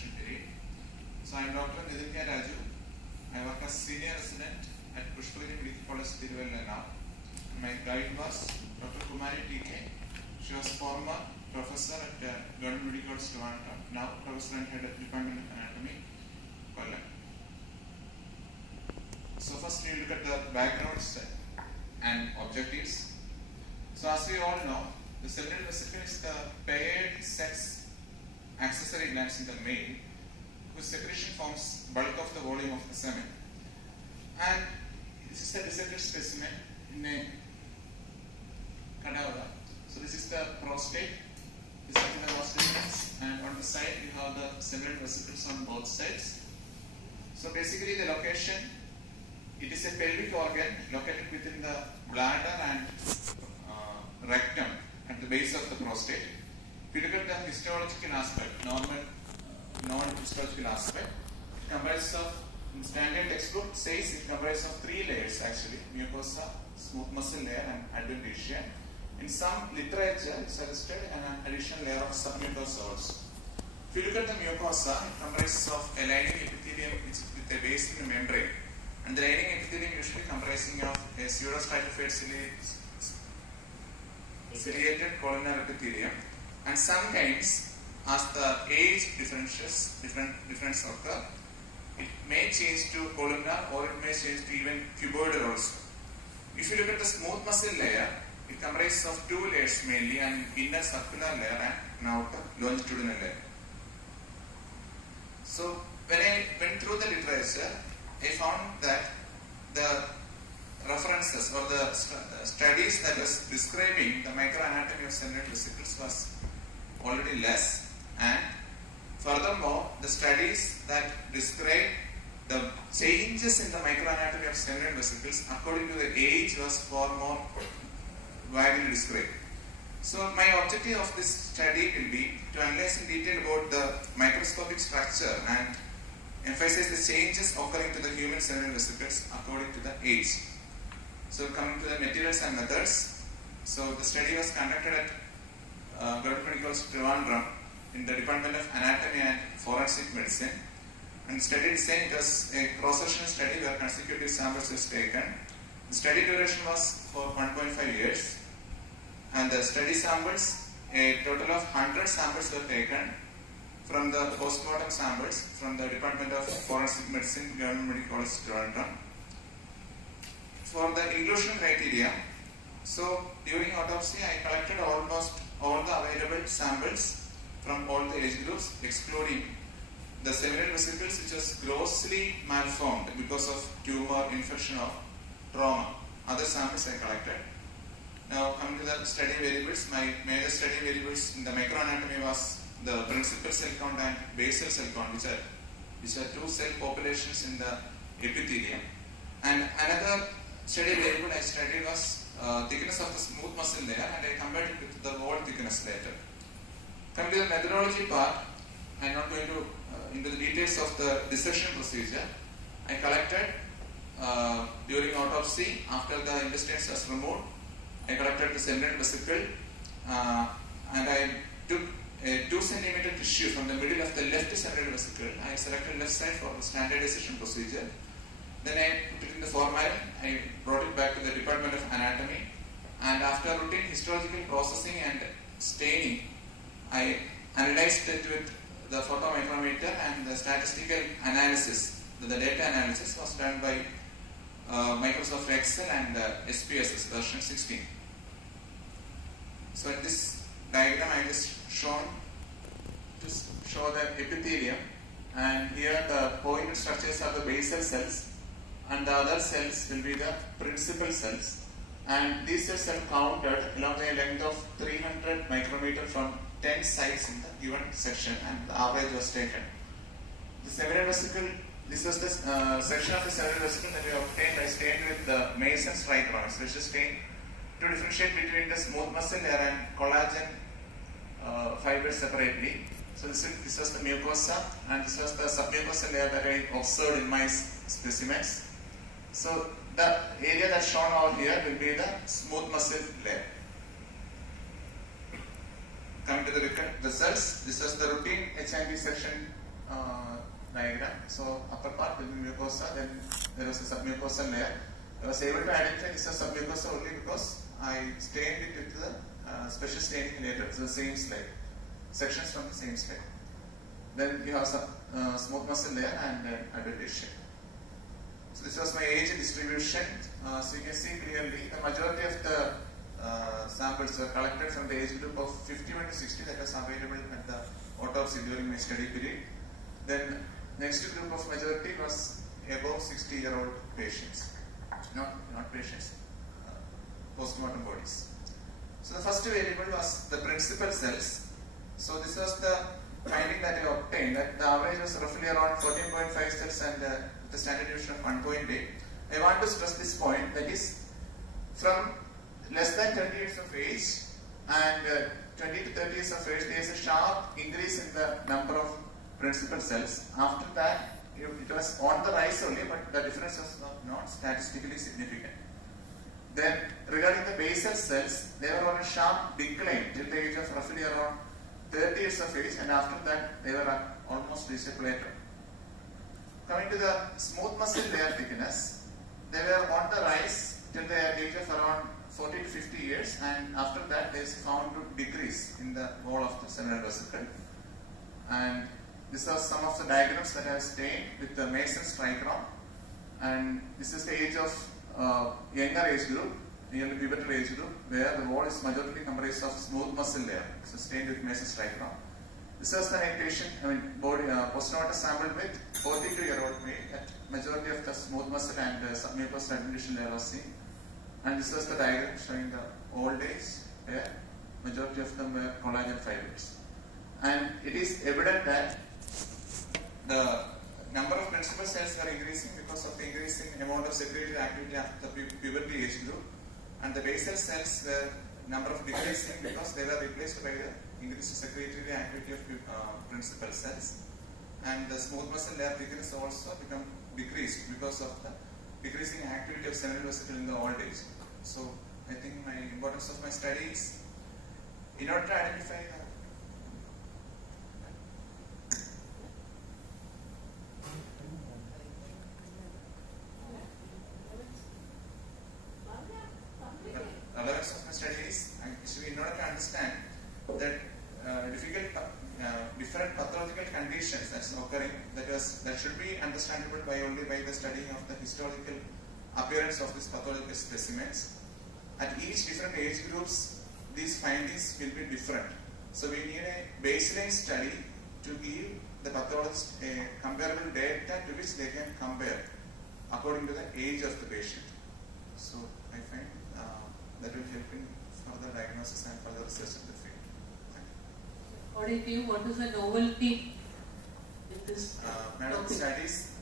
examination period. So I am Dr. Nithin.K.Raju. I work as senior resident at Pushpagiri Medical College, Tiruvalla now. My guide was Dr. Kumari T.K. She was former professor at Government Medical College, Trivandrum, now professor and head at Department of Anatomy, Kollam. So first we look at the backgrounds and objectives. So as we all know, the seminal vesicle is the paired sex accessory glands in the male, whose secretion forms bulk of the volume of the semen. And this is the dissected specimen in a cadaver. So this is the prostate, this is the prostate, and on the side you have the seminal vesicles on both sides. So basically the location, it is a pelvic organ located within the bladder and rectum at the base of the prostate. If you look at the histological aspect, non-histological aspect, it comprises of, in standard textbook says it comprises of 3 layers actually: mucosa, smooth muscle layer and adventitia. In some literature it suggested an additional layer of submucosa also. If you look at the mucosa, it comprises of a lining epithelium with a basal membrane, and the lining epithelium usually comprising of a pseudostratified ciliated columnar epithelium, and sometimes as the age difference occur, it may change to columnar or it may change to even cuboidal also. If you look at the smooth muscle layer, it comprises of 2 layers mainly, an inner circular layer and an outer longitudinal layer. So when I went through the literature, I found that the references or the studies that was describing the microanatomy of seminal vesicles was already less, and furthermore the studies that describe the changes in the microanatomy of seminal vesicles according to the age was far more widely described. So my objective of this study will be to analyze in detail about the microscopic structure and emphasize the changes occurring to the human seminal vesicles according to the age. So coming to the materials and methods, so the study was conducted at Government Medical College, Trivandrum, in the Department of Anatomy and Forensic Medicine. And the study design was a cross-sectional study where consecutive samples was taken. The study duration was for 1.5 years, and the study samples, a total of 100 samples were taken from the postmortem samples from the Department of Forensic Medicine, Government Medical College, Trivandrum. For the inclusion criteria, so during autopsy I collected almost all the available samples from all the age groups, excluding the seminal vesicles which was grossly malformed because of tumor, infection or trauma. Other samples I collected. Now coming to the study variables, my major study variables in the microanatomy was the principal cell count and basal cell count, which are 2 cell populations in the epithelium. And another study variable I studied was thickness of the smooth muscle layer, and I compared it with the wall thickness later. Coming to the methodology part, I am not going to into the details of the dissection procedure. I collected during autopsy, after the intestines was removed, I collected the seminal vesicle and I took a 2 cm tissue from the middle of the left seminal vesicle. I selected left side for the standardization procedure. Then I put it in the formalin, I brought it back to the Department of Anatomy, and after routine histological processing and staining, I analyzed it with the photomicrometer, and the statistical analysis, the data analysis was done by Microsoft Excel and SPSS version 16. So in this diagram I just shown to show the epithelium, and here the pointed structures are the basal cells, and the other cells will be the principal cells, and these cells are counted along a length of 300 micrometer from 10 sites in the given section, and the average was taken. The seminal vesicle, this was the section of the seminal vesicle that we obtained by stained with the Mason's trichromacy, which is stained to differentiate between the smooth muscle layer and collagen fibers separately. So this was the mucosa, and this was the submucosal layer that I observed in my specimens. So the area that's shown out here will be the smooth muscle layer. Coming to the results, this was the routine HIV section diagram. So upper part will be mucosa, then there was a submucosal layer. I was able to identify this as submucosa only because I stained it with the special staining later. It's the same slide, sections from the same slide. Then you have some smooth muscle layer and adultation. So this was my age distribution. So you can see clearly the majority of the samples were collected from the age group of 51 to 60 that was available at the autopsy during my study period. Then next group of majority was above 60-year-old patients, not patients, postmortem bodies. So the first variable was the principal cells. So this was the finding that I obtained, that the average was roughly around 14.5 cells and the standard deviation of 1.8. I want to stress this point, that is from less than 20 years of age and 20 to 30 years of age, there is a sharp increase in the number of principal cells. After that, it was on the rise only, but the difference was not statistically significant. Then regarding the basal cells, they were on a sharp decline till the age of roughly around 30 years of age, and after that they were almost reached a plateau. Coming to the smooth muscle layer thickness, they were on the rise till the age of around 40 to 50 years, and after that they is found to decrease in the wall of the seminal vesicle. And these are some of the diagrams that I have stained with the Mason's trichrome, and this is the age of younger age group, nearly pivotal age group, where the wall is majority comprised of smooth muscle layer, so stained with Mason's trichrome. This was the patient, body postmortem sample with 42-year-old male, at majority of the smooth muscle and submucosal adulation layer was seen. And this was the diagram showing the old age, where majority of them were collagen fibers. And it is evident that the number of principal cells were increasing because of the increasing amount of secretory activity at the puberty age group, and the basal cells were number of decreasing because they were replaced by the increased secretory activity of principal cells, and the smooth muscle layer thickness also become decreased because of the decreasing activity of seminal vesicle in the old age. So I think my importance of my study is in order to identify the relevance of my study is actually in order to understand that different pathological conditions that's occurring, that should be understandable only by the studying of the historical appearance of these pathological specimens. At each different age groups, these findings will be different. So we need a baseline study to give the pathologist a comparable data to which they can compare according to the age of the patient. So I find that will help in further diagnosis and further research in the field. What do you think? What is the novelty in this? Madam, studies